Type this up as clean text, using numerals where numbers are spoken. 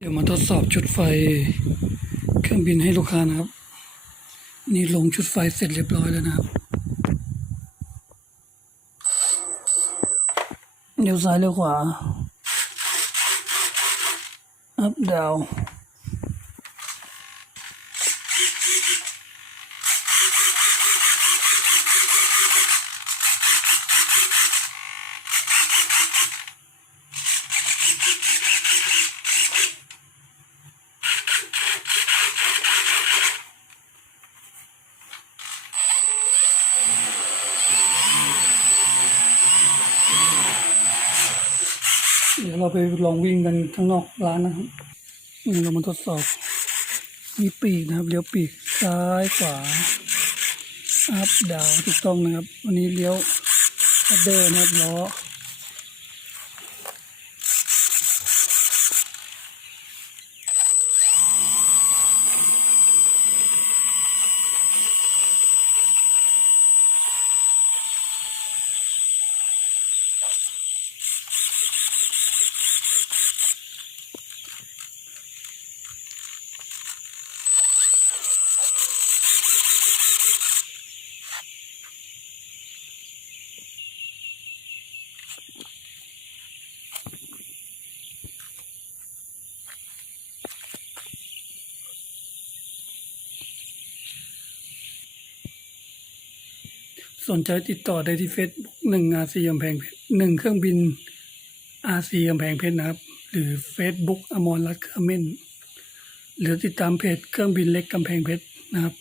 เดี๋ยวมาทดสอบชุดไฟเครื่องบินให้ลูกค้านะครับ นี่ลงชุดไฟเสร็จเรียบร้อยแล้วนะครับเลี้ยวซ้ายเลี้ยวขวา อัพดาวเดี๋ยวเราไปลองวิ่งกันข้างนอกร้านนะครับนี่เรามาทดสอบมีปีกนะครับเลี้ยวปีกซ้ายขวา อัพดาวถูกต้องนะครับวันนี้เลี้ยวเดินนะครับล้อสนใจติดต่อได้ที่เฟซบุ๊ก1 RC กำแพงเพชร1เครื่องบิน RC กำแพงเพชรนะครับหรือเฟซบุ๊กอมรรัตน์ เขม่นหรือติดตามเพจเครื่องบินเล็กกำแพงเพชรนะครับ